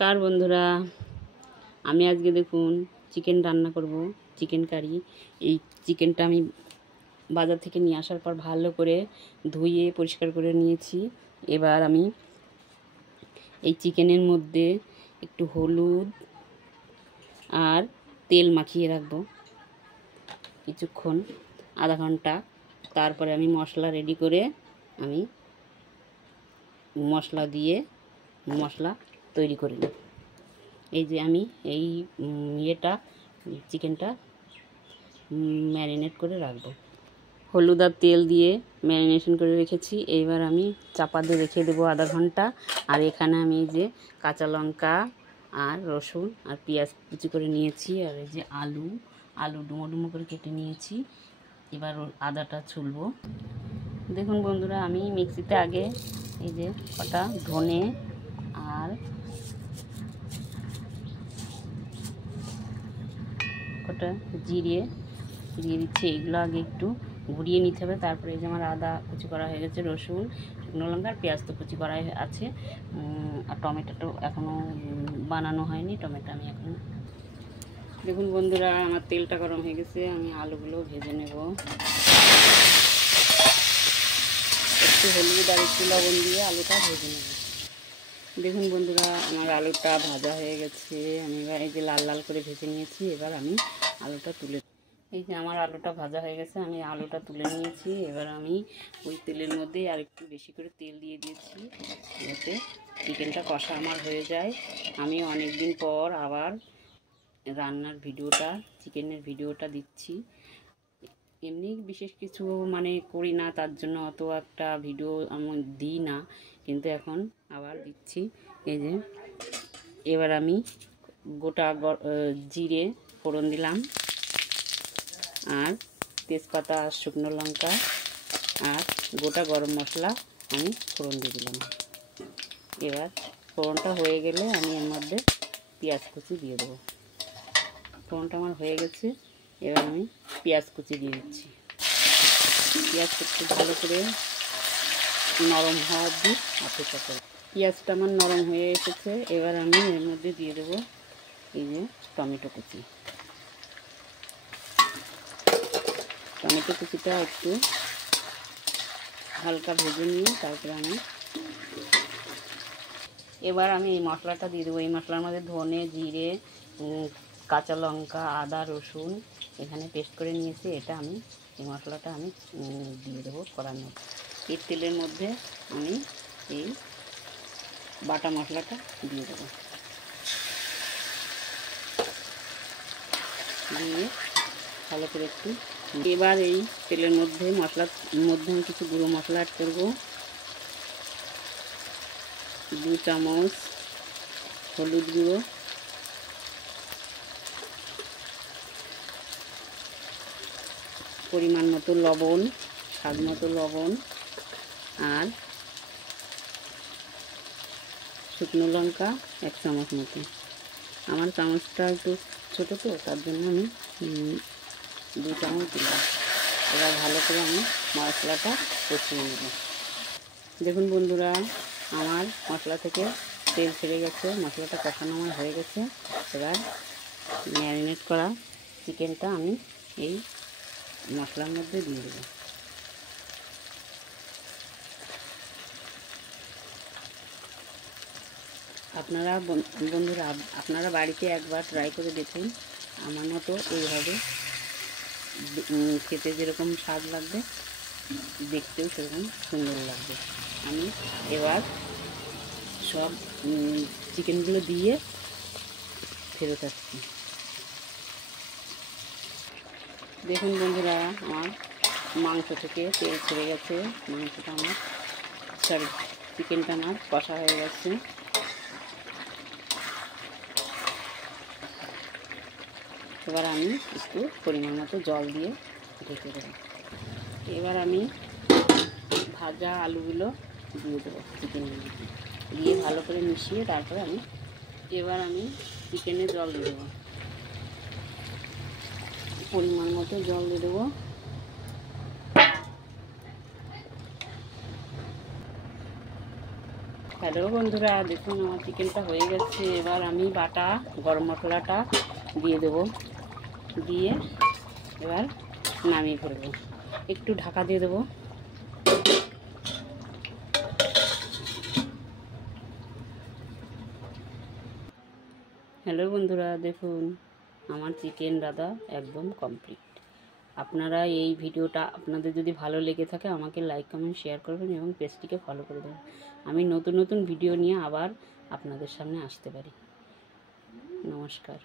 কার বন্ধুরা, আমি আজকে দেখুন চিকেন রান্না করব, চিকেন কারি। এই চিকেনটা আমি বাজার থেকে নিয়ে আসার পর ভালো করে ধুয়ে পরিষ্কার করে নিয়েছি। এবার আমি এই চিকেনের মধ্যে একটু হলুদ আর তেল মাখিয়ে রাখবো কিছুক্ষণ, আধা ঘন্টা। তারপরে আমি মশলা রেডি করে আমি মশলা দিয়ে মশলা তৈরি করে নিই। এই যে আমি এই চিকেনটা ম্যারিনেট করে রাখবো, হলুদ আর তেল দিয়ে ম্যারিনেশন করে রেখেছি। এইবার আমি চাপা দিয়ে রেখে দেবো আধা ঘন্টা। আর এখানে আমি যে কাঁচা লঙ্কা আর রসুন আর পেঁয়াজ কুচি করে নিয়েছি, আর এই যে আলু ডুমো ডুমো করে কেটে নিয়েছি। এবার আদাটা ছুলবো। দেখুন বন্ধুরা, আমি মিক্সিতে আগে এই যে কটা ধনে আর কটা জিরে দিয়ে দিচ্ছি। এগুলো আগে একটু ঘুরিয়ে নিতে হবে। তারপরে এই যে আমার আদা কুচি করা হয়ে গেছে, রসুন, শুকনো লঙ্কা আর পেঁয়াজ তো কুচি করা আছে। আর টমেটোটা এখনও বানানো হয়নি, টমেটো আমি এখন। দেখুন বন্ধুরা, আমার তেলটা গরম হয়ে গেছে, আমি আলুগুলো ভেজে নেব। একটু হলুদ আর একটু লবণ দিয়ে আলুটা ভেজে নেব। দেখুন বন্ধুরা, আমার আলুটা ভাজা হয়ে গেছে। আমি এবার এই যে লাল লাল করে ভেজে নিয়েছি। এবার আমি আলুটা তুলে, এই যে আমার আলুটা ভাজা হয়ে গেছে, আমি আলুটা তুলে নিয়েছি। এবার আমি ওই তেলের মধ্যে আর একটু বেশি করে তেল দিয়ে দিয়েছি, যাতে চিকেনটা কষা আমার হয়ে যায়। আমি অনেক দিন পর আবার রান্নার ভিডিওটা, চিকেনের ভিডিওটা দিচ্ছি। এমনি বিশেষ কিছু করি না, তার জন্য অত একটা ভিডিও আমি দিই না, কিন্তু এখন আবার দিচ্ছি। এই যে এবার আমি গোটা জিরে ফোড়ন দিলাম, আর তেজপাতা আর শুকনো লঙ্কা আর গোটা গরম মশলা আমি ফোড়ন দিয়ে দিলাম। এবার ফোড়নটা হয়ে গেলে আমি এর মধ্যে পেঁয়াজ কুচি দিয়ে দেবো। ফোড়নটা আমার হয়ে গেছে, এবার আমি পেঁয়াজ কুচি দিয়ে দিচ্ছি। পেঁয়াজ কুচি ভালো করে নরম হওয়া অবধি অপেক্ষা করব। পেঁয়াজটা আমার নরম হয়ে এসেছে। এবার আমি এর মধ্যে দিয়ে দেবো এই যে টমেটো কুচি। টমেটো কুচিটা একটু হালকা ভেজে নিয়ে তারপরে এবার আমি এই মশলাটা দিয়ে দেবো। এই মশলার মধ্যে ধনে, জিরে, কাঁচা লঙ্কা, আদা, রসুন এখানে পেস্ট করে নিয়েছি। এটা আমি এই মশলাটা আমি দিয়ে দেবো কড়ার মধ্যে। এর তেলের মধ্যে আমি এই বাটা মশলাটা দিয়ে দেবো। দিয়ে ভালো করে একটু, এবার এই তেলের মধ্যে মশলার মধ্যে আমি কিছু গুঁড়ো মশলা অ্যাড করবো। 2 চামচ হলুদ গুঁড়ো, পরিমাণ মতো লবণ, স্বাদ মতো লবণ, আর শুকনো লঙ্কা 1 চামচ মতো। আমার চামচটা একটু ছোটো তো, তার জন্য আমি 2 চামচ দিলাম। এবার ভালো করে আমি মশলাটা কষিয়ে নেব। দেখুন বন্ধুরা, আমার মশলা থেকে তেল ছেড়ে গেছে, মশলাটা কষানো আমার হয়ে গেছে। এবার ম্যারিনেট করা চিকেনটা আমি এই মশলার মধ্যে দিয়ে দেবো। বন্ধুরা আপনারা বাড়িতে একবার ট্রাই করে দেখুন। আমার মতো এইভাবে খেতে যেরকম স্বাদ লাগবে, দেখতেও সেরকম সুন্দর লাগবে। আমি এবার সব চিকেনগুলো দিয়ে ফেরত আসছি। দেখুন বন্ধুরা, আমার মাংস থেকে তেল ছেড়ে গেছে, চিকেনটা আমার কষা হয়ে গেছে। এবার আমি একটু পরিমাণ মতো জল দিয়ে ঢেকে দেবো। এবার আমি ভাজা আলুগুলো দিয়ে দেবো চিকেনের মধ্যে, দিয়ে ভালো করে মিশিয়ে তারপরে এবার আমি চিকেনে জল দিয়ে দেবো। পরিমাণ মতো জল দিয়ে দেবো। হ্যালো বন্ধুরা, দেখুন আমার চিকেনটা হয়ে গেছে। এবার আমি বাটা গরম মশলাটা দিয়ে দেবো, দিয়ে এবার নামিয়ে ফেলবো। একটু ঢাকা দিয়ে দেবো। হ্যালো বন্ধুরা, দেখুন আমার চিকেন রাঁধা একদম কমপ্লিট। আপনারা এই ভিডিওটা আপনাদের যদি ভালো লেগে থাকে আমাকে লাইক কমেন্ট শেয়ার করবেন এবং পেজটিকে ফলো করে দেবেন। আমি নতুন নতুন ভিডিও নিয়ে আবার আপনাদের সামনে আসতে পারি। নমস্কার।